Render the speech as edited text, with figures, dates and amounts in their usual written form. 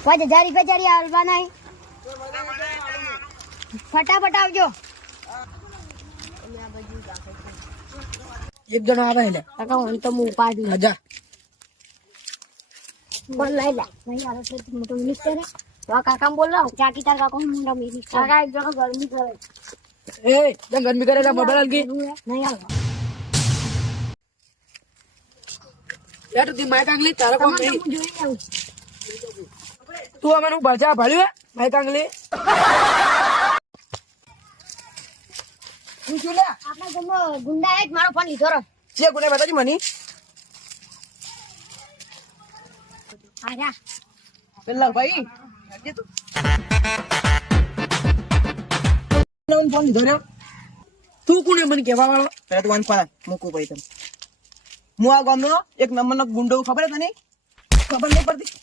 ₹5000 રૂપિયા હાલવાના ફટાફટ આવજો એક જણો આવે એટલે કાકા હું તો હું ઉપાડી હજા બોલ લઈ લે નહીં આવે તો મોટો મિનિસ્ટર હે તો કાકા બોલ રહા ચાકી તાર કાકા હું મોટો મિનિસ્ટર કાકા એક જણો ગરમી કરે એ તને ગરમી કરે એટલે મોબાઈલ આલગી નહીં આવે યાર તું માઈક આંગલી તારો કોમ નહીં હું જોઈ આવું તું અમે નું બચા ભાળ્યું માઈક આંગલી તું શું લે આપણા ગામમાં ગુંડા એક મારો ફોન લીધો રો છે કોને બતાજી મની આજા પેલા ભાઈ આજે તું ફોન લીધો રે તું કોને મને કહેવા વાળો પેલા તું પર મૂકું ભાઈ તમે હું આ ગામનો એક નંબરનો ગુંડો ખબર તને ખબર નહીં પડતી